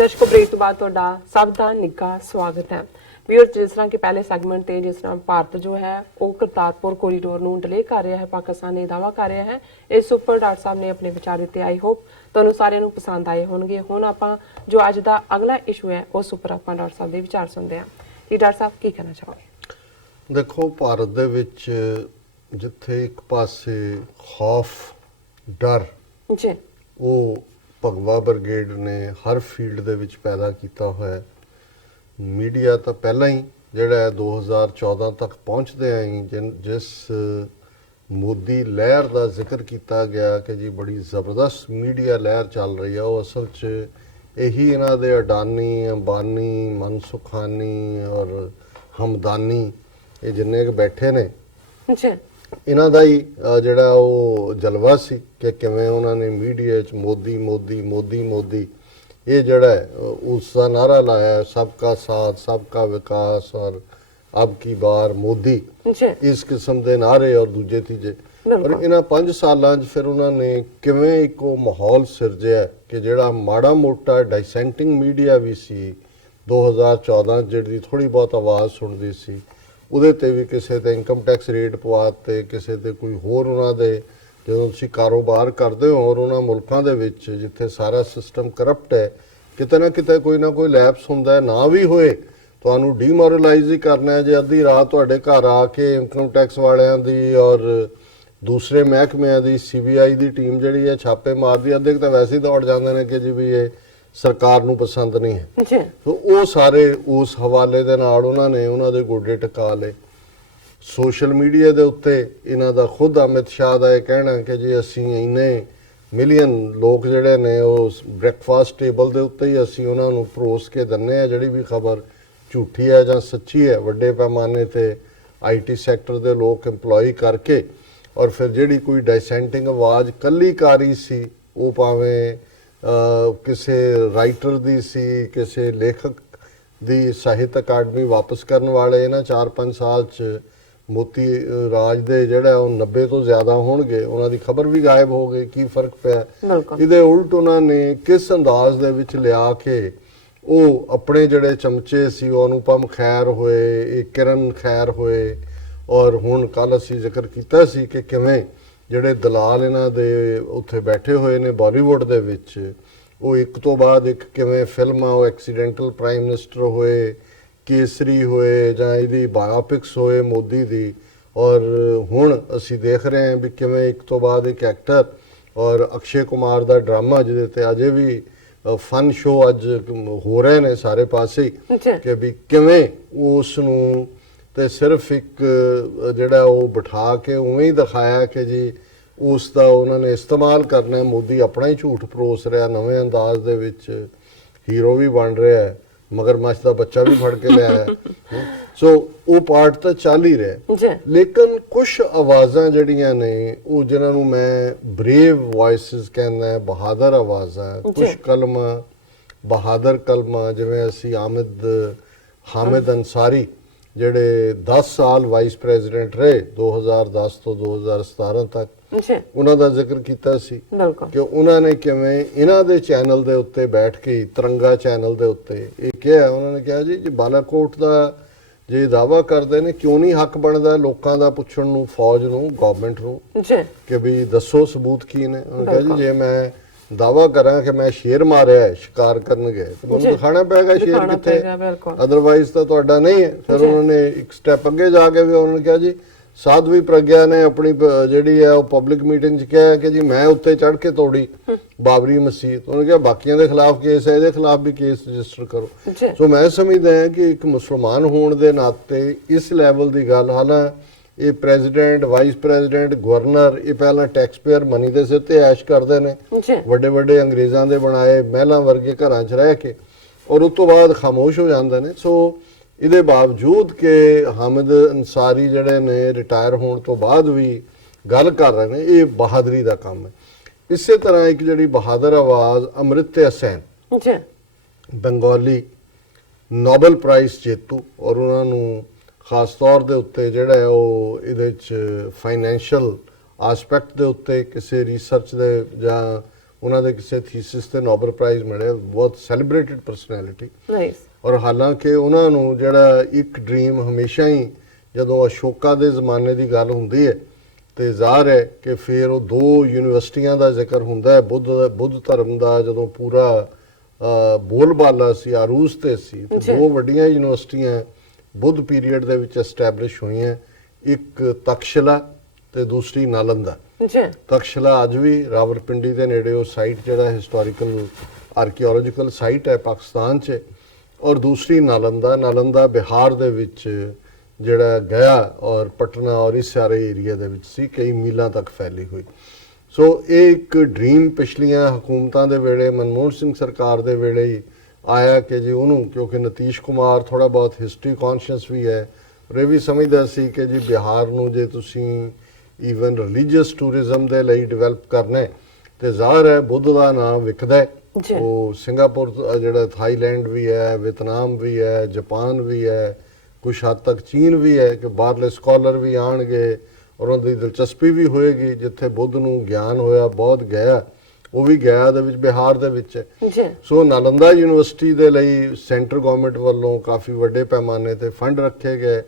दर्शकों ब्रेक तो बाद ਤੁਹਾਡਾ ਸਭ ਦਾ ਨਿੱਘਾ ਸਵਾਗਤ ਹੈ ਵੀਰ। ਜਿਸ ਤਰ੍ਹਾਂ ਕਿ ਪਹਿਲੇ ਸੈਗਮੈਂਟ ਤੇ ਜਿਸ ਤਰ੍ਹਾਂ ਭਾਰਤ ਜੋ ਹੈ ਉਹ ਕਰਤਾਰਪੁਰ ਕੋਰੀਡੋਰ ਨੂੰ ਡਿਲੇ ਕਰ ਰਿਹਾ ਹੈ, ਪਾਕਿਸਤਾਨ ਨੇ ਦਾਅਵਾ ਕਰ ਰਿਹਾ ਹੈ। ਇਸ ਉੱਪਰ ਡਾਕਟਰ ਸਾਹਿਬ ਨੇ ਆਪਣੇ ਵਿਚਾਰ ਦਿੱਤੇ। ਆਈ ਹੋਪ ਤੁਹਾਨੂੰ ਸਾਰਿਆਂ ਨੂੰ ਪਸੰਦ ਆਏ ਹੋਣਗੇ। ਹੁਣ ਆਪਾਂ ਜੋ ਅੱਜ ਦਾ ਅਗਲਾ ਇਸ਼ੂ ਹੈ ਉਸ ਉੱਪਰ ਆਪਾਂ ਡਾਕਟਰ ਸਾਹਿਬ ਦੇ ਵਿਚਾਰ ਸੁਣਦੇ ਹਾਂ। ਜੀ ਡਾਕਟਰ ਸਾਹਿਬ ਕੀ ਕਹਿਣਾ ਚਾਹੋਗੇ? ਦੇਖੋ, ਭਾਰਤ ਦੇ ਵਿੱਚ ਜਿੱਥੇ ਇੱਕ ਪਾਸੇ ਖੌਫ ਡਰ ਜੀ ਉਹ ਭਗਵਾ ਬ੍ਰਿਗੇਡ ਨੇ ਹਰ ਫੀਲਡ ਦੇ ਵਿੱਚ ਪੈਦਾ ਕੀਤਾ ਹੋਇਆ। ਮੀਡੀਆ ਤਾਂ ਪਹਿਲਾਂ ਹੀ ਜਿਹੜਾ 2014 ਤੱਕ ਪਹੁੰਚਦੇ ਆਈ ਜਿਸ ਮੋਦੀ ਲਹਿਰ ਦਾ ਜ਼ਿਕਰ ਕੀਤਾ ਗਿਆ ਕਿ ਜੀ ਬੜੀ ਜ਼ਬਰਦਸਤ ਮੀਡੀਆ ਲਹਿਰ ਚੱਲ ਰਹੀ ਹੈ, ਉਹ ਅਸਲ 'ਚ ਇਹੀ ਇਹਨਾਂ ਦੇ ਅਡਾਨੀ, ਅੰਬਾਨੀ, ਮਨਸੁਖਾਨੀ ਔਰ ਹਮਦਾਨੀ ਇਹ ਜਿੰਨੇ ਕੁ ਬੈਠੇ ਨੇ ਜੀ ਇਹਨਾਂ ਦਾ ਹੀ ਜਿਹੜਾ ਉਹ ਜਲਵਾ ਸੀ ਕਿ ਕਿਵੇਂ ਉਹਨਾਂ ਨੇ ਮੀਡੀਆ 'ਚ ਮੋਦੀ ਮੋਦੀ ਮੋਦੀ ਮੋਦੀ ਇਹ ਜਿਹੜਾ ਉਸ ਦਾ ਨਾਰਾ ਲਾਇਆ, ਸਭ ਕਾ ਸਾਥ ਸਭ ਕਾ ਵਿਕਾਸ ਔਰ ਅਬ ਕੀ ਬਾਰ ਮੋਦੀ, ਇਸ ਕਿਸਮ ਦੇ ਨਾਰੇ ਔਰ ਦੂਜੇ ਤੀਜੇ। ਔਰ ਇਹਨਾਂ 5 ਸਾਲਾਂ 'ਚ ਫਿਰ ਉਹਨਾਂ ਨੇ ਕਿਵੇਂ ਇੱਕ ਉਹ ਮਾਹੌਲ ਸਿਰਜਿਆ ਕਿ ਜਿਹੜਾ ਮਾੜਾ ਮੋਟਾ ਡਾਇਸੈਂਟਿੰਗ ਮੀਡੀਆ ਵੀ ਸੀ 2014 ਜਿਹੜੀ ਥੋੜੀ ਬਹੁਤ ਆਵਾਜ਼ ਸੁਣਦੀ ਸੀ, ਉਹਦੇ ਤੇ ਵੀ ਕਿਸੇ ਤੇ ਇਨਕਮ ਟੈਕਸ ਰੇਟ ਪਵਾ ਤੇ ਕਿਸੇ ਤੇ ਕੋਈ ਹੋਰ ਉਹਨਾਂ ਦੇ ਜਦੋਂ ਤੁਸੀਂ ਕਾਰੋਬਾਰ ਕਰਦੇ ਹੋ ਔਰ ਉਹਨਾਂ ਮੁਲਕਾਂ ਦੇ ਵਿੱਚ ਜਿੱਥੇ ਸਾਰਾ ਸਿਸਟਮ ਕਰਪਟ ਹੈ, ਕਿਤੇ ਨਾ ਕਿਤੇ ਕੋਈ ਨਾ ਕੋਈ ਲੈਪਸ ਹੁੰਦਾ ਹੈ। ਨਾ ਵੀ ਹੋਏ ਤੁਹਾਨੂੰ ਡੀਮੋਰਲਾਈਜ਼ ਹੀ ਕਰਨਾ ਹੈ। ਜੇ ਅੱਧੀ ਰਾਤ ਤੁਹਾਡੇ ਘਰ ਆ ਕੇ ਇਨਕਮ ਟੈਕਸ ਵਾਲਿਆਂ ਦੀ ਔਰ ਦੂਸਰੇ ਮਹਿਕਮਿਆਂ ਦੀ CBI ਦੀ ਟੀਮ ਜਿਹੜੀ ਹੈ ਛਾਪੇ ਮਾਰਦੀ, ਅੱਧੇ ਤਾਂ ਵੈਸੇ ਹੀ ਦੌੜ ਜਾਂਦੇ ਨੇ ਕਿ ਜੀ ਵੀ ਇਹ ਸਰਕਾਰ ਨੂੰ ਪਸੰਦ ਨਹੀਂ ਹੈ। ਸੋ ਉਹ ਸਾਰੇ ਉਸ ਹਵਾਲੇ ਦੇ ਨਾਲ ਉਹਨਾਂ ਨੇ ਉਹਨਾਂ ਦੇ ਗੋਡੇ ਟਿਕਾ ਲਏ। ਸੋਸ਼ਲ ਮੀਡੀਆ ਦੇ ਉੱਤੇ ਇਹਨਾਂ ਦਾ ਖੁਦ ਅਮਿਤ ਸ਼ਾਹ ਦਾ ਇਹ ਕਹਿਣਾ ਕਿ ਜੀ ਅਸੀਂ ਇੰਨੇ ਮਿਲੀਅਨ ਲੋਕ ਜਿਹੜੇ ਨੇ ਉਹ ਬ੍ਰੇਕਫਾਸਟ ਟੇਬਲ ਦੇ ਉੱਤੇ ਹੀ ਅਸੀਂ ਉਹਨਾਂ ਨੂੰ ਪਰੋਸ ਕੇ ਦਿੰਦੇ ਆ, ਜਿਹੜੀ ਵੀ ਖਬਰ ਝੂਠੀ ਹੈ ਜਾਂ ਸੱਚੀ ਹੈ, ਵੱਡੇ ਪੈਮਾਨੇ ਤੇ IT ਸੈਕਟਰ ਦੇ ਲੋਕ EMPLOY ਕਰਕੇ। ਔਰ ਫਿਰ ਜਿਹੜੀ ਕੋਈ ਡਾਇਸੈਂਟਿੰਗ ਆਵਾਜ਼ ਕੱਲੀਕਾਰੀ ਸੀ, ਉਹ ਭਾਵੇਂ ਕਿਸੇ ਰਾਈਟਰ ਦੀ ਸੀ, ਕਿਸੇ ਲੇਖਕ ਦੀ, ਸਾਹਿਤ ਅਕਾਡਮੀ ਵਾਪਸ ਕਰਨ ਵਾਲੇ ਇਹਨਾਂ 4-5 ਸਾਲ 'ਚ ਮੋਤੀ ਰਾਜ ਦੇ ਜਿਹੜਾ ਉਹ 90 ਤੋਂ ਜ਼ਿਆਦਾ ਹੋਣਗੇ, ਉਹਨਾਂ ਦੀ ਖਬਰ ਵੀ ਗਾਇਬ ਹੋ ਗਈ। ਕੀ ਫਰਕ ਪਿਆ? ਇਹਦੇ ਉਲਟ ਉਹਨਾਂ ਨੇ ਕਿਸ ਅੰਦਾਜ਼ ਦੇ ਵਿੱਚ ਲਿਆ ਕੇ ਉਹ ਆਪਣੇ ਜਿਹੜੇ ਚਮਚੇ ਸੀ, ਉਹ ਅਨੁਪਮ ਖੈਰ ਹੋਏ, ਇਹ ਕਿਰਨ ਖੈਰ ਹੋਏ, ਔਰ ਹੁਣ ਕੱਲ ਅਸੀਂ ਜ਼ਿਕਰ ਕੀਤਾ ਸੀ ਕਿ ਕਿਵੇਂ ਜਿਹੜੇ ਦਲਾਲ ਇਹਨਾਂ ਦੇ ਉੱਥੇ ਬੈਠੇ ਹੋਏ ਨੇ ਬਾਲੀਵੁੱਡ ਦੇ ਵਿੱਚ, ਉਹ ਇੱਕ ਤੋਂ ਬਾਅਦ ਇੱਕ ਕਿਵੇਂ ਫਿਲਮਾਂ, ਉਹ ਐਕਸੀਡੈਂਟਲ ਪ੍ਰਾਈਮ ਮਿਨਿਸਟਰ ਹੋਏ, ਕੇਸਰੀ ਹੋਏ, ਜਾਂ ਇਹਦੀ ਬਾਇਓਪਿਕਸ ਹੋਏ ਮੋਦੀ ਦੀ। ਔਰ ਹੁਣ ਅਸੀਂ ਦੇਖ ਰਹੇ ਹਾਂ ਵੀ ਕਿਵੇਂ ਇੱਕ ਤੋਂ ਬਾਅਦ ਇੱਕ ਐਕਟਰ ਔਰ ਅਕਸ਼ੇ ਕੁਮਾਰ ਦਾ ਡਰਾਮਾ ਜਿਹਦੇ ਤੇ ਅਜੇ ਵੀ ਫਨ ਸ਼ੋ ਅੱਜ ਹੋ ਰਹੇ ਨੇ ਸਾਰੇ ਪਾਸੇ, ਕਿ ਵੀ ਕਿਵੇਂ ਉਸ ਨੂੰ ਤੇ ਸਿਰਫ ਇੱਕ ਜਿਹੜਾ ਉਹ ਬਿਠਾ ਕੇ ਉਵੇਂ ਹੀ ਦਿਖਾਇਆ ਕਿ ਜੀ ਉਸ ਦਾ ਉਹਨਾਂ ਨੇ ਇਸਤੇਮਾਲ ਕਰਨਾ। ਮੋਦੀ ਆਪਣਾ ਹੀ ਝੂਠ ਪਰੋਸ ਰਿਹਾ, ਨਵੇਂ ਅੰਦਾਜ਼ ਦੇ ਵਿੱਚ ਹੀਰੋ ਵੀ ਬਣ ਰਿਹਾ ਹੈ, ਮਗਰਮੱਛ ਦਾ ਬੱਚਾ ਵੀ ਫੜ ਕੇ ਲਿਆਇਆ। ਸੋ ਉਹ ਪਾਰਟ ਤਾਂ ਚੱਲ ਹੀ ਰਿਹਾ, ਲੇਕਿਨ ਕੁਝ ਆਵਾਜ਼ਾਂ ਜਿਹੜੀਆਂ ਨੇ ਉਹ ਜਿਨ੍ਹਾਂ ਨੂੰ ਮੈਂ ਬਰੇਵ ਵੌਇਸਿਸ ਕਹਿੰਦਾ, ਬਹਾਦਰ ਆਵਾਜ਼ਾਂ, ਕੁਝ ਕਲਮਾਂ, ਬਹਾਦਰ ਕਲਮਾਂ, ਜਿਵੇਂ ਅਸੀਂ ਹਾਮਿਦ ਅੰਸਾਰੀ ਜਿਹੜੇ 10 ਸਾਲ ਵਾਈਸ ਪ੍ਰੈਜ਼ੀਡੈਂਟ ਰਹੇ 2010 ਤੋਂ 2017 ਤੱਕ, ਉਹਨਾਂ ਦਾ ਜ਼ਿਕਰ ਕੀਤਾ ਸੀ ਕਿ ਉਹਨਾਂ ਨੇ ਕਿਵੇਂ ਇਹਨਾਂ ਦੇ ਚੈਨਲ ਦੇ ਉੱਤੇ ਬੈਠ ਕੇ, ਤਿਰੰਗਾ ਚੈਨਲ ਦੇ ਉੱਤੇ ਇਹ ਕਿਹਾ, ਉਹਨਾਂ ਨੇ ਕਿਹਾ ਜੀ ਬਾਲਾਕੋਟ ਦਾ ਜੇ ਦਾਅਵਾ ਕਰਦੇ ਨੇ, ਕਿਉਂ ਨਹੀਂ ਹੱਕ ਬਣਦਾ ਲੋਕਾਂ ਦਾ ਪੁੱਛਣ ਨੂੰ, ਫੌਜ ਨੂੰ, ਗਵਰਨਮੈਂਟ ਨੂੰ, ਕਿ ਵੀ ਦੱਸੋ ਸਬੂਤ ਕੀ ਨੇ। ਉਹਨਾਂ ਕਿਹਾ ਜੀ ਜੇ ਮੈਂ ਦਾਅਵਾ ਕਰਾਂ ਕਿ ਮੈਂ ਸ਼ੇਰ ਮਾਰਿਆ ਹੈ, ਸ਼ਿਕਾਰ ਕਰਨ ਗਏ, ਤੇ ਮੈਨੂੰ ਦਿਖਾਣਾ ਪਏਗਾ ਸ਼ੇਰ ਕਿੱਥੇ, ਅਦਰਵਾਈਜ਼ ਤਾਂ ਤੁਹਾਡਾ ਨਹੀਂ ਹੈ। ਫਿਰ ਉਹਨਾਂ ਨੇ ਇੱਕ ਸਟੈਪ ਅੱਗੇ ਜਾ ਕੇ ਵੀ ਉਹਨਾਂ ਨੇ ਕਿਹਾ ਜੀ ਸਾਧਵੀ ਪ੍ਰਗਿਆ ਨੇ ਆਪਣੀ ਜਿਹੜੀ ਹੈ ਉਹ ਪਬਲਿਕ ਮੀਟਿੰਗ 'ਚ ਕਿਹਾ ਕਿ ਜੀ ਮੈਂ ਉੱਤੇ ਚੜ੍ਹ ਕੇ ਤੋੜੀ ਬਾਬਰੀ ਮਸਜਿਦ। ਉਹਨੇ ਕਿਹਾ ਬਾਕੀਆਂ ਦੇ ਖਿਲਾਫ ਕੇਸ ਹੈ, ਇਹਦੇ ਖਿਲਾਫ ਵੀ ਕੇਸ ਰਜਿਸਟਰ ਕਰੋ। ਸੋ ਮੈਂ ਸਮਝਦਾ ਹਾਂ ਕਿ ਇੱਕ ਮੁਸਲਮਾਨ ਹੋਣ ਦੇ ਨਾਤੇ ਇਸ ਲੈਵਲ ਦੀ ਗੱਲ, ਹਾਲਾਂਕਿ ਇਹ ਪ੍ਰੈਜ਼ੀਡੈਂਟ, ਵਾਈਸ ਪ੍ਰੈਜ਼ੀਡੈਂਟ, ਗਵਰਨਰ, ਇਹ ਪਹਿਲਾਂ ਟੈਕਸ ਪੇਅਰ ਮਨੀ ਦੇ ਸਿਰ ਤੇ ਐਸ਼ ਕਰਦੇ ਨੇ, ਵੱਡੇ ਵੱਡੇ ਅੰਗਰੇਜ਼ਾਂ ਦੇ ਬਣਾਏ ਮਹਿਲਾਂ ਵਰਗੇ ਘਰਾਂ 'ਚ ਰਹਿ ਕੇ, ਔਰ ਉਸ ਤੋਂ ਬਾਅਦ ਖਾਮੋਸ਼ ਹੋ ਜਾਂਦੇ ਨੇ। ਸੋ ਇਹਦੇ ਬਾਵਜੂਦ ਕਿ ਹਾਮਿਦ ਅੰਸਾਰੀ ਜਿਹੜੇ ਨੇ ਰਿਟਾਇਰ ਹੋਣ ਤੋਂ ਬਾਅਦ ਵੀ ਗੱਲ ਕਰ ਰਹੇ ਨੇ, ਇਹ ਬਹਾਦਰੀ ਦਾ ਕੰਮ ਹੈ। ਇਸੇ ਤਰ੍ਹਾਂ ਇੱਕ ਜਿਹੜੀ ਬਹਾਦਰ ਆਵਾਜ਼ ਅਮ੍ਰਿਤਿਆ ਸੈਨ, ਬੰਗਾਲੀ ਨੋਬਲ ਪ੍ਰਾਈਜ਼ ਜੇਤੂ, ਔਰ ਉਹਨਾਂ ਨੂੰ ਖਾਸ ਤੌਰ ਦੇ ਉੱਤੇ ਜਿਹੜਾ ਉਹ ਇਹਦੇ 'ਚ ਫਾਈਨੈਂਸ਼ੀਅਲ ਆਸਪੈਕਟ ਦੇ ਉੱਤੇ ਕਿਸੇ ਰਿਸਰਚ ਦੇ ਜਾਂ ਉਹਨਾਂ ਦੇ ਕਿਸੇ ਥੀਸਿਸ ਤੇ ਨੋਬਲ ਪ੍ਰਾਈਜ਼ ਮਿਲਿਆ, ਬਹੁਤ ਸੈਲੀਬ੍ਰੇਟਡ ਪਰਸਨੈਲਿਟੀ। ਨਾਈਸ। ਔਰ ਹਾਲਾਂਕਿ ਉਹਨਾਂ ਨੂੰ ਜਿਹੜਾ ਇੱਕ ਡ੍ਰੀਮ ਹਮੇਸ਼ਾ ਹੀ ਜਦੋਂ ਅਸ਼ੋਕਾ ਦੇ ਜ਼ਮਾਨੇ ਦੀ ਗੱਲ ਹੁੰਦੀ ਹੈ ਤੇ ਜ਼ਾਹਰ ਹੈ ਕਿ ਫਿਰ ਉਹ ਦੋ ਯੂਨੀਵਰਸਿਟੀਆਂ ਦਾ ਜ਼ਿਕਰ ਹੁੰਦਾ ਹੈ। ਬੁੱਧ ਧਰਮ ਦਾ ਜਦੋਂ ਪੂਰਾ ਬੋਲਬਾਲਾ ਸੀ, ਆਰੂਸ ਤੇ ਸੀ, ਤੇ ਦੋ ਵੱਡੀਆਂ ਯੂਨੀਵਰਸਿਟੀਆਂ ਬੁੱਧ ਪੀਰੀਅਡ ਦੇ ਵਿੱਚ ਐਸਟੈਬਲਿਸ਼ ਹੋਈਆਂ, ਇੱਕ ਤਕਸ਼ਲਾ ਤੇ ਦੂਸਰੀ ਨਾਲੰਦਾ। ਤਕਸ਼ਲਾ ਅੱਜ ਵੀ ਰਾਵਲਪਿੰਡੀ ਦੇ ਨੇੜੇ ਉਹ ਸਾਈਟ ਜਿਹੜਾ ਹਿਸਟੋਰੀਕਲ ਆਰਕੀਓਲੋਜੀਕਲ ਸਾਈਟ ਹੈ ਪਾਕਿਸਤਾਨ 'ਚ, ਔਰ ਦੂਸਰੀ ਨਾਲੰਦਾ ਬਿਹਾਰ ਦੇ ਵਿੱਚ ਜਿਹੜਾ ਗਿਆ ਔਰ ਪਟਨਾ ਔਰ ਇਸ ਸਾਰੇ ਏਰੀਆ ਦੇ ਵਿੱਚ ਸੀ, ਕਈ ਮੀਲਾਂ ਤੱਕ ਫੈਲੀ ਹੋਈ। ਸੋ ਇਹ ਇੱਕ ਡ੍ਰੀਮ ਪਿਛਲੀਆਂ ਹਕੂਮਤਾਂ ਦੇ ਵੇਲੇ, ਮਨਮੋਹਨ ਸਿੰਘ ਸਰਕਾਰ ਦੇ ਵੇਲੇ ਹੀ ਆਇਆ ਕਿ ਜੀ ਉਹਨੂੰ, ਕਿਉਂਕਿ ਨਤੀਸ਼ ਕੁਮਾਰ ਥੋੜਾ ਬਹੁਤ ਹਿਸਟਰੀ ਕੌਨਸ਼ੀਅਸ ਵੀ ਹੈ, ਪਰ ਇਹ ਵੀ ਸਮਝਦਾ ਸੀ ਕਿ ਜੀ ਬਿਹਾਰ ਨੂੰ ਜੇ ਤੁਸੀਂ ਈਵਨ ਰਿਲੀਜੀਅਸ ਟੂਰਿਜ਼ਮ ਦੇ ਲਈ ਡਿਵੈਲਪ ਕਰਨਾ ਹੈ ਤੇ ਜ਼ਾਹਰ ਹੈ ਬੁੱਧ ਦਾ ਨਾਮ ਵਿਕਦਾ ਹੈ। ਉਹ ਸਿੰਗਾਪੁਰ ਜਿਹੜਾ ਥਾਈਲੈਂਡ ਵੀ ਹੈ, ਵੀਅਤਨਾਮ ਵੀ ਹੈ, ਜਾਪਾਨ ਵੀ ਹੈ, ਕੁਛ ਹੱਦ ਤੱਕ ਚੀਨ ਵੀ ਹੈ ਕਿ ਬਾਹਰਲੇ ਸਕਾਲਰ ਵੀ ਆਣਗੇ ਔਰ ਉਹਨਾਂ ਦੀ ਦਿਲਚਸਪੀ ਵੀ ਹੋਏਗੀ। ਜਿੱਥੇ ਬੁੱਧ ਨੂੰ ਗਿਆਨ ਹੋਇਆ, ਬਹੁਤ ਗਿਆ, ਉਹ ਵੀ ਗਿਆ ਦੇ ਵਿੱਚ ਬਿਹਾਰ ਦੇ ਵਿੱਚ ਹੈ। ਸੋ ਨਾਲੰਦਾ ਯੂਨੀਵਰਸਿਟੀ ਦੇ ਲਈ ਸੈਂਟਰ ਗਵਰਨਮੈਂਟ ਵੱਲੋਂ ਕਾਫੀ ਵੱਡੇ ਪੈਮਾਨੇ ਤੇ ਫੰਡ ਰੱਖੇ ਗਏ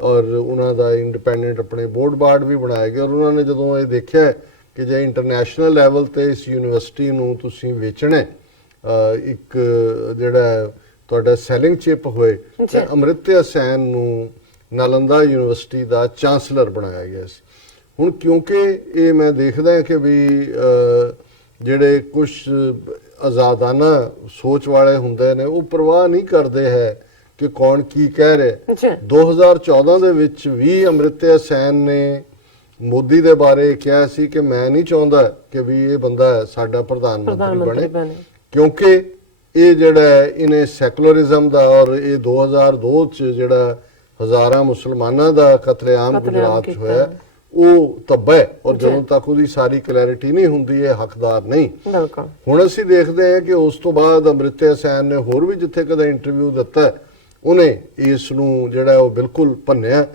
ਔਰ ਉਹਨਾਂ ਦਾ ਇੰਡੀਪੈਂਡੈਂਟ ਆਪਣੇ ਬੋਰਡ ਬਾਰਡ ਵੀ ਬਣਾਏ ਗਏ। ਔਰ ਉਹਨਾਂ ਨੇ ਜਦੋਂ ਇਹ ਦੇਖਿਆ ਕਿ ਜੇ ਇੰਟਰਨੈਸ਼ਨਲ ਲੈਵਲ ਤੇ ਇਸ ਯੂਨੀਵਰਸਿਟੀ ਨੂੰ ਤੁਸੀਂ ਵੇਚਣਾ, ਇੱਕ ਜਿਹੜਾ ਤੁਹਾਡਾ ਸੈਲਿੰਗ ਚਿਪ ਹੋਏ, ਤੇ ਅਮ੍ਰਿਤਿਆ ਸੈਨ ਨੂੰ ਨਾਲੰਦਾ ਯੂਨੀਵਰਸਿਟੀ ਦਾ ਚਾਂਸਲਰ ਬਣਾਇਆ ਗਿਆ ਸੀ। ਹੁਣ ਕਿਉਂਕਿ ਇਹ ਮੈਂ ਦੇਖਦਾ ਕਿ ਵੀ ਜਿਹੜੇ ਕੁਝ ਆਜ਼ਾਦਾਨਾ ਸੋਚ ਵਾਲੇ ਹੁੰਦੇ ਨੇ ਉਹ ਪਰਵਾਹ ਨਹੀਂ ਕਰਦੇ ਹੈ ਕਿ ਕੌਣ ਕੀ ਕਹਿ ਰਿਹਾ। 2014 ਦੇ ਵਿੱਚ ਵੀ ਅਮ੍ਰਿਤਿਆ ਸੈਨ ਨੇ ਮੋਦੀ ਦੇ ਬਾਰੇ ਕਿਹਾ ਸੀ ਕਿ ਮੈਂ ਨਹੀਂ ਚਾਹੁੰਦਾ ਕਿ ਵੀ ਇਹ ਬੰਦਾ ਸਾਡਾ ਪ੍ਰਧਾਨ ਮੰਤਰੀ ਬਣੇ, ਕਿਉਂਕਿ ਇਹ ਜਿਹੜਾ ਇਹਨੇ ਸੈਕੂਲਰਿਜ਼ਮ ਦਾ ਔਰ ਇਹ 2002 ਚ ਜਿਹੜਾ ਹਜ਼ਾਰਾਂ ਮੁਸਲਮਾਨਾਂ ਦਾ ਕਤਲੇਆਮ ਗੁਜਰਾਤ ਚ ਹੋਇਆ ਉਹ ਧੱਬਾ ਹੈ ਔਰ ਜਦੋਂ ਤੱਕ ਉਹਦੀ ਸਾਰੀ ਕਲੈਰਿਟੀ ਨਹੀਂ ਹੁੰਦੀ ਇਹ ਹੱਕਦਾਰ ਨਹੀਂ। ਹੁਣ ਅਸੀਂ ਦੇਖਦੇ ਹਾਂ ਕਿ ਉਸ ਤੋਂ ਬਾਅਦ ਅਮ੍ਰਿਤਿਆ ਸੈਨ ਨੇ ਹੋਰ ਵੀ ਜਿੱਥੇ ਕਦੇ ਇੰਟਰਵਿਊ ਦਿੱਤਾ ਉਹਨੇ ਇਸ ਨੂੰ ਜਿਹੜਾ ਉਹ ਬਿਲਕੁਲ ਭੰਨਿਆ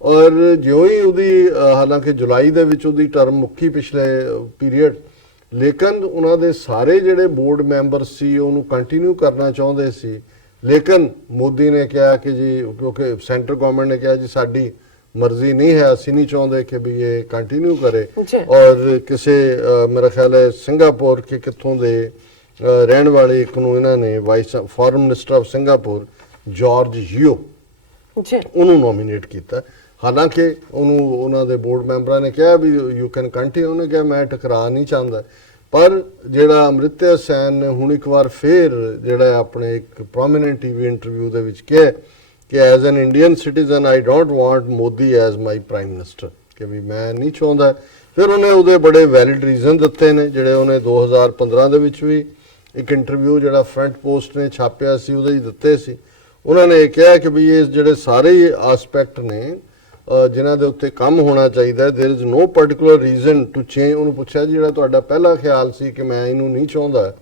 ਔਰ ਜਿਉਂ ਹੀ ਉਹਦੀ ਹਾਲਾਂਕਿ ਜੁਲਾਈ ਦੇ ਵਿੱਚ ਉਹਦੀ ਟਰਮ ਮੁੱਕੀ ਪਿਛਲੇ ਪੀਰੀਅਡ, ਲੇਕਿਨ ਉਹਨਾਂ ਦੇ ਸਾਰੇ ਜਿਹੜੇ ਬੋਰਡ ਮੈਂਬਰ ਸੀ ਉਹਨੂੰ ਕੰਟੀਨਿਊ ਕਰਨਾ ਚਾਹੁੰਦੇ ਸੀ। ਲੇਕਿਨ ਮੋਦੀ ਨੇ ਕਿਹਾ ਕਿ ਜੀ, ਕਿਉਂਕਿ ਸੈਂਟਰ ਗਵਰਨਮੈਂਟ ਨੇ ਕਿਹਾ ਜੀ ਸਾਡੀ ਮਰਜ਼ੀ ਨਹੀਂ ਹੈ, ਅਸੀਂ ਨਹੀਂ ਚਾਹੁੰਦੇ ਕਿ ਵੀ ਇਹ ਕੰਟੀਨਿਊ ਕਰੇ। ਔਰ ਕਿਸੇ ਮੇਰਾ ਖਿਆਲ ਹੈ ਸਿੰਗਾਪੁਰ ਕੇ ਕਿੱਥੋਂ ਦੇ ਰਹਿਣ ਵਾਲੇ ਇੱਕ ਨੂੰ ਇਹਨਾਂ ਨੇ vice foreign minister of Singapore George Yeo ਉਹਨੂੰ ਨੋਮੀਨੇਟ ਕੀਤਾ। ਹਾਲਾਂਕਿ ਉਹਨੂੰ ਉਹਨਾਂ ਦੇ ਬੋਰਡ ਮੈਂਬਰਾਂ ਨੇ ਕਿਹਾ ਵੀ ਯੂ ਕੈਨ ਕੰਟੀਨਿਊ, ਉਹਨੇ ਕਿਹਾ ਮੈਂ ਟਕਰਾ ਨਹੀਂ ਚਾਹੁੰਦਾ। ਪਰ ਜਿਹੜਾ ਅਮ੍ਰਿਤਿਆ ਸੈਨ ਨੇ ਹੁਣ ਇੱਕ ਵਾਰ ਫੇਰ ਜਿਹੜਾ ਆਪਣੇ ਇੱਕ ਪ੍ਰੋਮੀਨੈਂਟ ਟੀਵੀ ਇੰਟਰਵਿਊ ਦੇ ਵਿੱਚ ਕਿਹਾ ਕਿ as an Indian citizen I don't want Modi as my prime minister, ਕਿ ਵੀ ਮੈਂ ਨਹੀਂ ਚਾਹੁੰਦਾ। ਫਿਰ ਉਹਨੇ ਉਹਦੇ ਬੜੇ ਵੈਲਿਡ ਰੀਜ਼ਨ ਦਿੱਤੇ ਨੇ ਜਿਹੜੇ ਉਹਨੇ 2015 ਦੇ ਵਿੱਚ ਵੀ ਇੱਕ ਇੰਟਰਵਿਊ ਜਿਹੜਾ ਫਰੰਟ ਪੋਸਟ ਨੇ ਛਾਪਿਆ ਸੀ ਉਹਦੇ ਹੀ ਦਿੱਤੇ ਸੀ। ਉਹਨਾਂ ਨੇ ਇਹ ਕਿਹਾ ਕਿ ਵੀ ਇਹ ਜਿਹੜੇ ਸਾਰੇ ਆਸਪੈਕਟ ਨੇ ਜਿਨ੍ਹਾਂ ਦੇ ਉੱਤੇ ਕੰਮ ਹੋਣਾ ਚਾਹੀਦਾ, there is no particular reason to change. ਉਹਨੂੰ ਪੁੱਛਿਆ ਜੀ ਜਿਹੜਾ ਤੁਹਾਡਾ ਪਹਿਲਾ ਖਿਆਲ ਸੀ ਕਿ ਮੈਂ ਇਹਨੂੰ ਨਹੀਂ ਚਾਹੁੰਦਾ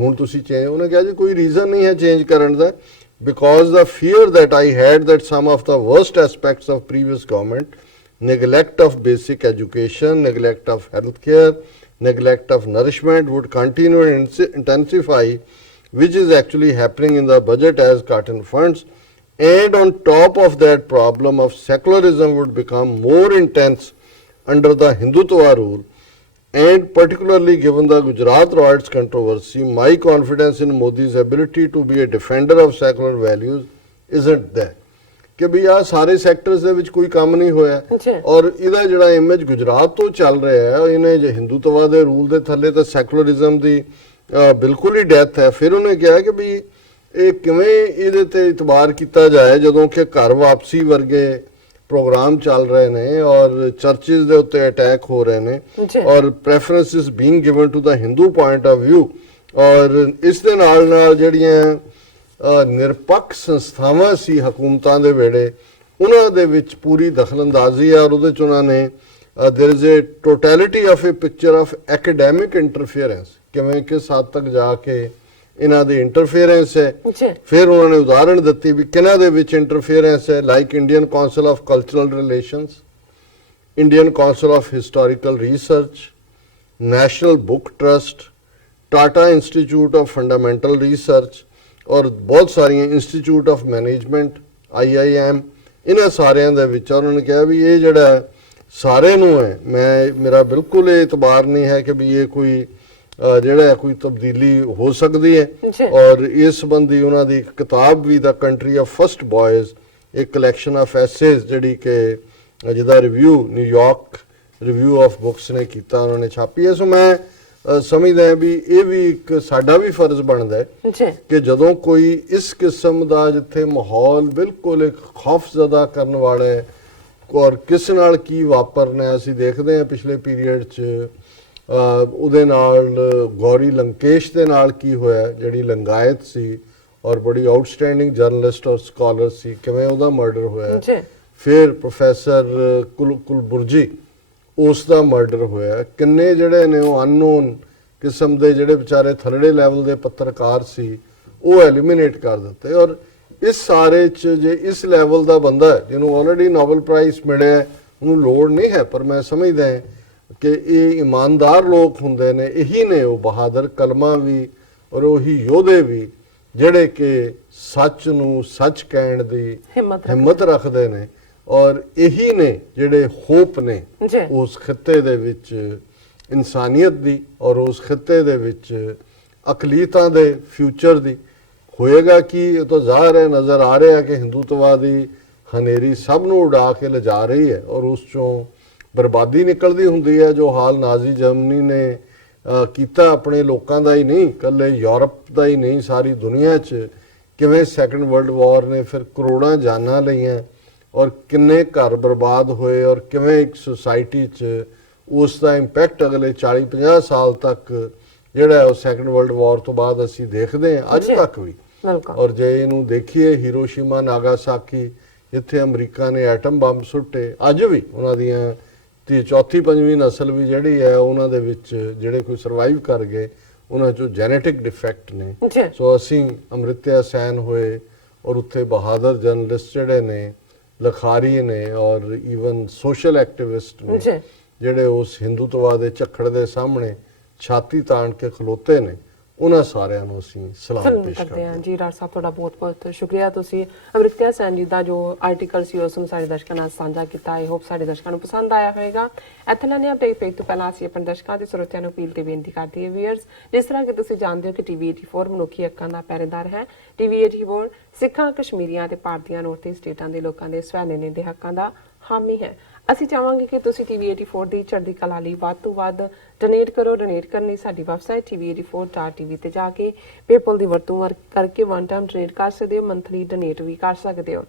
ਹੁਣ ਤੁਸੀਂ ਚੇਂਜ, ਉਹਨੇ ਕਿਹਾ ਜੀ ਕੋਈ ਰੀਜ਼ਨ ਨਹੀਂ ਹੈ ਚੇਂਜ ਕਰਨ ਦਾ, because the fear that I had that some of the worst aspects of previous government, neglect of basic education, neglect of healthcare, neglect of nourishment would continue and intensify, which is actually happening in the budget as cut in funds. And on top of that, problem of secularism would become more intense under the Hindutva rule. And particularly given the Gujarat riots controversy, my confidence in Modi's ability to be a defender of secular values isn't there. ਕਿ ਵੀ ਆ ਸਾਰੇ sectors ਦੇ ਵਿੱਚ ਕੋਈ ਕੰਮ ਨਹੀਂ ਹੋਇਆ ਔਰ ਇਹਦਾ ਜਿਹੜਾ ਇਮੇਜ ਗੁਜਰਾਤ ਤੋਂ ਚੱਲ ਰਿਹਾ ਹੈ ਇਹਨੇ ਜੇ ਹਿੰਦੂਤਵਾ ਦੇ ਰੂਲ ਦੇ ਥੱਲੇ ਤਾਂ ਸੈਕੂਲਰਿਜ਼ਮ ਦੀ ਬਿਲਕੁਲ ਹੀ ਡੈਥ ਹੈ। ਫਿਰ ਉਹਨੇ ਕਿਹਾ ਕਿ ਵੀ ਇਹ ਕਿਵੇਂ ਇਹਦੇ ਤੇ ਇਤਬਾਰ ਕੀਤਾ ਜਾਏ ਜਦੋਂ ਕਿ ਘਰ ਵਾਪਸੀ ਵਰਗੇ ਪ੍ਰੋਗਰਾਮ ਚੱਲ ਰਹੇ ਨੇ ਔਰ ਚਰਚਿਸ ਦੇ ਉੱਤੇ ਅਟੈਕ ਹੋ ਰਹੇ ਨੇ ਔਰ preferences being given to the Hindu point of view ਔਰ ਇਸ ਦੇ ਨਾਲ ਨਾਲ ਜਿਹੜੀਆਂ ਨਿਰਪੱਖ ਸੰਸਥਾਵਾਂ ਸੀ ਹਕੂਮਤਾਂ ਦੇ ਵੇਲੇ ਉਹਨਾਂ ਦੇ ਵਿੱਚ ਪੂਰੀ ਦਖਲਅੰਦਾਜ਼ੀ ਹੈ ਔਰ ਉਹਦੇ 'ਚ ਉਹਨਾਂ ਨੇ there is a totality of a picture of academic interference, ਕਿਵੇਂ ਕਿਸ ਹੱਦ ਤੱਕ ਜਾ ਕੇ ਇਹਨਾਂ ਦੀ ਇੰਟਰਫੇਰੈਂਸ ਹੈ। ਫਿਰ ਉਹਨਾਂ ਨੇ ਉਦਾਹਰਣ ਦਿੱਤੀ ਵੀ ਕਿਹਨਾਂ ਦੇ ਵਿੱਚ ਇੰਟਰਫੇਰੈਂਸ ਹੈ, like Indian council of cultural relations, Indian council of historical research, national book trust, Tata institute of fundamental research ਔਰ ਬਹੁਤ ਸਾਰੀਆਂ ਇੰਸਟੀਚਿਊਟ ਆਫ ਮੈਨੇਜਮੈਂਟ IIM, ਇਹਨਾਂ ਸਾਰਿਆਂ ਦੇ ਵਿੱਚ ਉਹਨਾਂ ਨੇ ਕਿਹਾ ਵੀ ਇਹ ਜਿਹੜਾ ਹੈ, ਸਾਰੇ ਨੂੰ ਹੈ, ਮੇਰਾ ਬਿਲਕੁਲ ਇਹ ਇਤਬਾਰ ਨਹੀਂ ਹੈ ਕਿ ਵੀ ਇਹ ਕੋਈ ਜਿਹੜਾ ਹੈ ਕੋਈ ਤਬਦੀਲੀ ਹੋ ਸਕਦੀ ਹੈ। ਜੀ। ਔਰ ਇਸ ਸੰਬੰਧੀ ਉਹਨਾਂ ਦੀ ਇੱਕ ਕਿਤਾਬ ਵੀ ਦਾ ਕੰਟਰੀ ਆਫ ਫਸਟ ਬॉयਜ਼, ਇੱਕ ਕਲੈਕਸ਼ਨ ਆਫ ਐਸੇਜ਼ ਜਿਹੜੀ ਕਿ ਜਿਹਦਾ review New York review of books ਨੇ ਕੀਤਾ, ਉਹਨਾਂ ਨੇ ਛਾਪੀ ਹੈ। ਸੋ ਮੈਂ ਸਮਝਦਾ ਹਾਂ ਵੀ ਇਹ ਵੀ ਇੱਕ ਸਾਡਾ ਵੀ ਫਰਜ਼ ਬਣਦਾ ਹੈ ਜੀ ਕਿ ਜਦੋਂ ਕੋਈ ਇਸ ਕਿਸਮ ਦਾ ਜਿੱਥੇ ਮਾਹੌਲ ਬਿਲਕੁਲ ਇੱਕ ਖੌਫਜ਼ਦਾ ਕਰਨ ਵਾਲਾ ਹੈ ਔਰ ਕਿਸ ਨਾਲ ਕੀ ਵਾਪਰਨਾ ਹੈ, ਅਸੀਂ ਦੇਖਦੇ ਹਾਂ ਪਿਛਲੇ ਪੀਰੀਅਡ 'ਚ ਉਹਦੇ ਨਾਲ ਗੌਰੀ ਲੰਕੇਸ਼ ਦੇ ਨਾਲ ਕੀ ਹੋਇਆ, ਜਿਹੜੀ ਲੰਗਾਇਤ ਸੀ ਔਰ ਬੜੀ ਆਊਟਸਟੈਂਡਿੰਗ ਜਰਨਲਿਸਟ ਔਰ ਸਕਾਲਰ ਸੀ, ਕਿਵੇਂ ਉਹਦਾ ਮਰਡਰ ਹੋਇਆ। ਜੀ ਫਿਰ ਪ੍ਰੋਫੈਸਰ ਕੁਲਬੁਰਜੀ, ਉਸ ਦਾ ਮਰਡਰ ਹੋਇਆ। ਕਿੰਨੇ ਜਿਹੜੇ ਨੇ ਉਹ ਅਨਨੋਨ ਕਿਸਮ ਦੇ ਜਿਹੜੇ ਵਿਚਾਰੇ ਥਰੜੇ ਲੈਵਲ ਦੇ ਪੱਤਰਕਾਰ ਸੀ, ਉਹ ਐਲੀਮੀਨੇਟ ਕਰ ਦਿੱਤੇ। ਔਰ ਇਸ ਸਾਰੇ 'ਚ ਜੇ ਇਸ ਲੈਵਲ ਦਾ ਬੰਦਾ ਹੈ ਜਿਹਨੂੰ ਆਲਰੇਡੀ ਨੋਬਲ ਪ੍ਰਾਈਜ਼ ਮਿਲਿਆ, ਉਹਨੂੰ ਲੋੜ ਨਹੀਂ ਹੈ, ਪਰ ਮੈਂ ਸਮਝਦਾ ਕਿ ਇਹ ਇਮਾਨਦਾਰ ਲੋਕ ਹੁੰਦੇ ਨੇ, ਇਹੀ ਨੇ ਉਹ ਬਹਾਦਰ ਕਲਮਾਂ ਵੀ ਔਰ ਉਹੀ ਯੋਧੇ ਵੀ ਜਿਹੜੇ ਕਿ ਸੱਚ ਨੂੰ ਸੱਚ ਕਹਿਣ ਦੀ ਹਿੰਮਤ ਰੱਖਦੇ ਨੇ, ਔਰ ਇਹੀ ਨੇ ਜਿਹੜੇ ਹੋਪ ਨੇ ਉਸ ਖਿੱਤੇ ਦੇ ਵਿੱਚ ਇਨਸਾਨੀਅਤ ਦੀ ਔਰ ਉਸ ਖਿੱਤੇ ਦੇ ਵਿੱਚ ਅਕਲੀਤਾਂ ਦੇ ਫਿਊਚਰ ਦੀ। ਹੋਏਗਾ ਕਿ ਇਹ ਤਾਂ ਜ਼ਾਹਰ ਹੈ, ਨਜ਼ਰ ਆ ਰਿਹਾ ਕਿ ਹਿੰਦੂਤਵਾਦੀ ਹਨੇਰੀ ਸਭ ਨੂੰ ਉਡਾ ਕੇ ਲਿਜਾ ਰਹੀ ਹੈ ਔਰ ਉਸ ਚੋਂ ਬਰਬਾਦੀ ਨਿਕਲਦੀ ਹੁੰਦੀ ਹੈ, ਜੋ ਹਾਲ ਨਾਜ਼ੀ ਜਰਮਨੀ ਨੇ ਕੀਤਾ ਆਪਣੇ ਲੋਕਾਂ ਦਾ ਹੀ ਨਹੀਂ, ਇਕੱਲੇ ਯੂਰਪ ਦਾ ਹੀ ਨਹੀਂ, ਸਾਰੀ ਦੁਨੀਆ 'ਚ ਕਿਵੇਂ ਸੈਕੰਡ ਵਰਲਡ ਵਾਰ ਨੇ ਫਿਰ ਕਰੋੜਾਂ ਜਾਨਾਂ ਲਈਆਂ ਔਰ ਕਿੰਨੇ ਘਰ ਬਰਬਾਦ ਹੋਏ ਔਰ ਕਿਵੇਂ ਇੱਕ ਸੁਸਾਇਟੀ 'ਚ ਉਸ ਦਾ ਇੰਪੈਕਟ ਅਗਲੇ 40-50 ਸਾਲ ਤੱਕ ਜਿਹੜਾ ਉਹ ਸੈਕੰਡ ਵਰਲਡ ਵਾਰ ਤੋਂ ਬਾਅਦ ਅਸੀਂ ਦੇਖਦੇ ਹਾਂ ਅੱਜ ਤੱਕ ਵੀ। ਔਰ ਜੇ ਇਹਨੂੰ ਦੇਖੀਏ ਹੀਰੋਸ਼ੀਮਾ ਨਾਗਾਸਾਕੀ, ਜਿੱਥੇ ਅਮਰੀਕਾ ਨੇ ਐਟਮ ਬੰਬ ਸੁੱਟੇ, ਅੱਜ ਵੀ ਉਹਨਾਂ ਦੀਆਂ ਚੌਥੀ ਪੰਜਵੀਂ ਨਸਲ ਵੀ ਜਿਹੜੀ ਹੈ ਉਹਨਾਂ ਦੇ ਵਿੱਚ ਜਿਹੜੇ ਕੋਈ ਸਰਵਾਈਵ ਕਰ ਗਏ, ਉਹਨਾਂ 'ਚੋਂ ਜੈਨੇਟਿਕ ਡਿਫੈਕਟ ਨੇ। ਸੋ ਅਸੀਂ ਅਮ੍ਰਿਤਿਆ ਸੈਨ ਹੋਏ ਔਰ ਉੱਥੇ ਬਹਾਦਰ ਜਰਨਲਿਸਟ ਜਿਹੜੇ ਨੇ, ਲਖਾਰੀ ਨੇ ਔਰ ਈਵਨ ਸੋਸ਼ਲ ਐਕਟਿਵਿਸਟ ਨੇ ਜਿਹੜੇ ਉਸ ਹਿੰਦੂਤਵਾ ਦੇ ਝੱਖੜ ਦੇ ਸਾਹਮਣੇ ਛਾਤੀ ਤਾਣ ਕੇ ਖਲੋਤੇ ਨੇ, ਉਹਨਾਂ ਸਾਰਿਆਂ ਨੂੰ ਅਸੀਂ ਸਲਾਮ ਪੇਸ਼ ਕਰਦੇ ਹਾਂ। ਜੀ ਰਾਜ ਸਾਹਿਬ, ਤੁਹਾਡਾ ਬਹੁਤ ਬਹੁਤ ਸ਼ੁਕਰੀਆ। ਤੁਸੀਂ ਅਮ੍ਰਿਤਿਆ ਸੈਨ ਜੀ ਦਾ ਜੋ ਆਰਟੀਕਲ ਸੀ ਉਸ ਨੂੰ ਸਾਡੇ ਦਰਸ਼ਕਾਂ ਨਾਲ ਸਾਂਝਾ ਕੀਤਾ। ਆਈ ਹੋਪ ਸਾਡੇ ਦਰਸ਼ਕਾਂ ਨੂੰ ਪਸੰਦ ਆਇਆ ਹੋਵੇਗਾ। ਇੱਥੇ ਲੈਣੇ ਅਪਡੇਟ ਪੇਜ ਤੋਂ ਪਹਿਲਾਂ ਅਸੀਂ ਆਪਣੇ ਦਰਸ਼ਕਾਂ ਤੇ ਸਰੋਤਿਆਂ ਨੂੰ ਅਪੀਲ ਤੇ ਬੇਨਤੀ ਕਰਦੇ ਹਾਂ ਵੀਅਰਸ, ਜਿਸ ਤਰ੍ਹਾਂ ਕਿ ਤੁਸੀਂ ਜਾਣਦੇ ਹੋ ਕਿ TV84 ਮਨੁੱਖੀ ਹੱਕਾਂ ਦਾ ਪਹਿਰੇਦਾਰ ਹੈ। TV84 ਸਿੱਖਾਂ, ਕਸ਼ਮੀਰੀਆਂ ਤੇ ਭਾਰਤੀਆਂ ਨੌਰਥ ਈਸਟ ਸਟੇਟਾਂ ਦੇ ਲੋਕਾਂ ਦੇ ਸਵੈਨੇ ਦੇ ਹੱਕਾਂ ਦਾ ਹਾਮੀ ਹੈ। ਅਸੀਂ ਚਾਹਾਂਗੇ ਕਿ ਤੁਸੀਂ TV84 ਦੀ ਚੜ੍ਹਦੀ ਕਲਾ ਲਈ ਵੱਧ ਤੋਂ ਵੱਧ ਡੋਨੇਟ ਕਰੋ। ਡੋਨੇਟ ਕਰਨ ਲਈ ਸਾਡੀ ਵੈਬਸਾਈਟ tv84.tv ਤੇ ਜਾ ਕੇ ਪੇਪਲ ਦੀ ਵਰਤੋਂ ਕਰਕੇ ਵਨ ਟਾਈਮ ਡੋਨੇਟ ਕਰ ਸਕਦੇ ਹੋ, ਮੰਥਲੀ ਡੋਨੇਟ ਵੀ ਕਰ ਸਕਦੇ ਹੋ।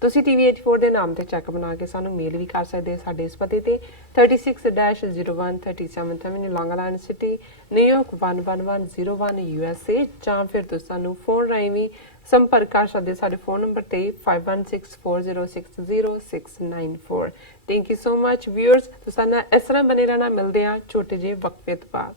ਤੁਸੀਂ TV84 ਦੇ ਨਾਮ ਤੇ ਚੈੱਕ ਬਣਾ ਕੇ ਸਾਨੂੰ ਮੇਲ ਵੀ ਕਰ ਸਕਦੇ ਹੋ ਸਾਡੇ ਇਸ ਪਤੇ ਤੇ 36-01 37th Avenue, Long Island City, New York 11101 USA, ਜਾਂ ਫਿਰ ਤੁਸੀਂ ਸਾਨੂੰ ਫੋਨ ਰਾਹੀਂ ਵੀ ਸੰਪਰਕ ਕਰ ਸਕਦੇ ਸਾਡੇ ਫੋਨ ਨੰਬਰ ਤੇ 5164060694। Thank you so much viewers. ਤੁਸੀਂ ਨਾਲ ਇਸ ਤਰ੍ਹਾਂ ਬਣੇ ਰਹਿਣਾ। ਮਿਲਦੇ ਆ ਛੋਟੇ ਜਿਹੇ ਵਕਫੇ ਤੋਂ ਬਾਅਦ।